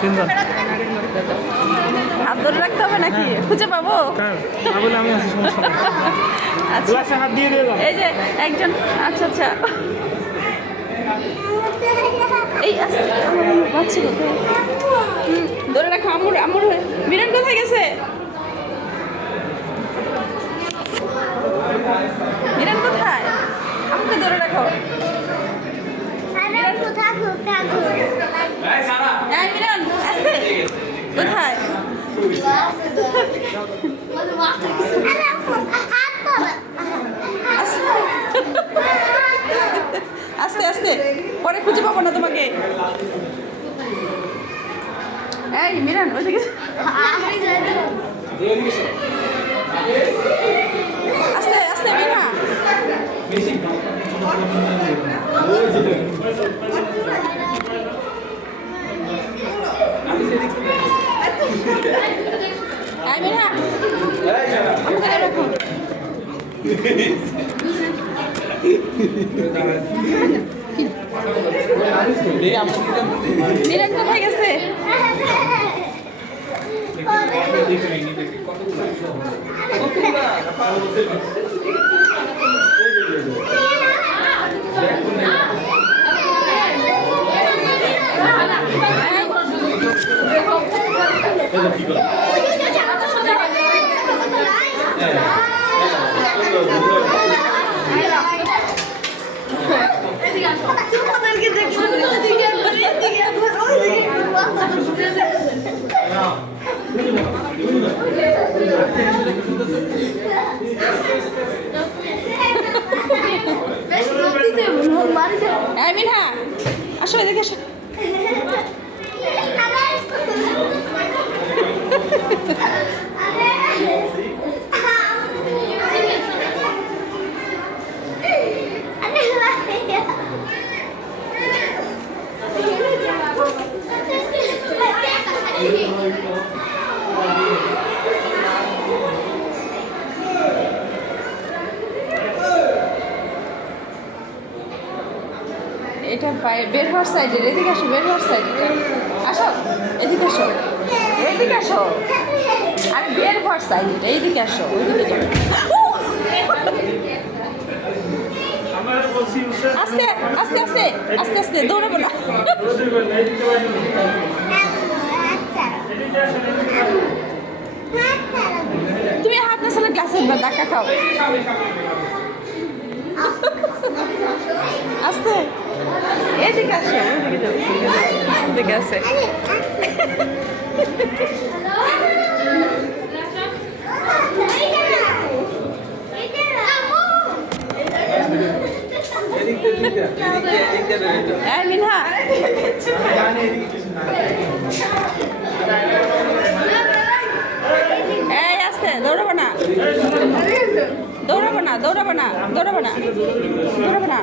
তিনজন হাত ধরে রাখতে হবে নাকি? খুঁজে পাবো? আমি আছি, সমস্যা নেই। আচ্ছা, গ্লাসে হাত দিয়ে দিয়ে যাও। এই যে একজন, আচ্ছা আচ্ছা, এই আসছে বাচ্চা কোথায়? ধরে রাখো। আমুর আমুর মিলন কোথায় গেছে? মিলন কোথায়? আমাকে ধরে রাখো। এই মিলন আসছে কোথায়? আস্তে আস্তে, পরে খুঁজে পাবো না তোমাকে। এই মিলন ওইদিকে আস্তে আস্তে মিনা। এই মিনা আমাকে রাখো। মিলন কোথায় গেছে? মিনহা আসো, এদিকে আসো। এটা বের হওয়ার সাইডে, এদিকে আসো, বের হওয়ার সাইডে আসো, এদিকে আসো, এদিকে আসো। আর বের হওয়ার সাইড এটা, এইদিকে আসো, ওইদিকে যাও। আস্তে আস্তে আস্তে আস্তে আস্তে, দৌড়াবো না। তুমি হাত না চলে গ্লাসের ধাক্কা খাও। আস্তে, এদিকে আসো, ওইদিকে যাও, এদিকে আসে। মিনহা এই আসতে, দৌড়াবো না, দৌড়াবো না, দৌড়াবো না, দৌড়াবো না, দৌড়াবো না।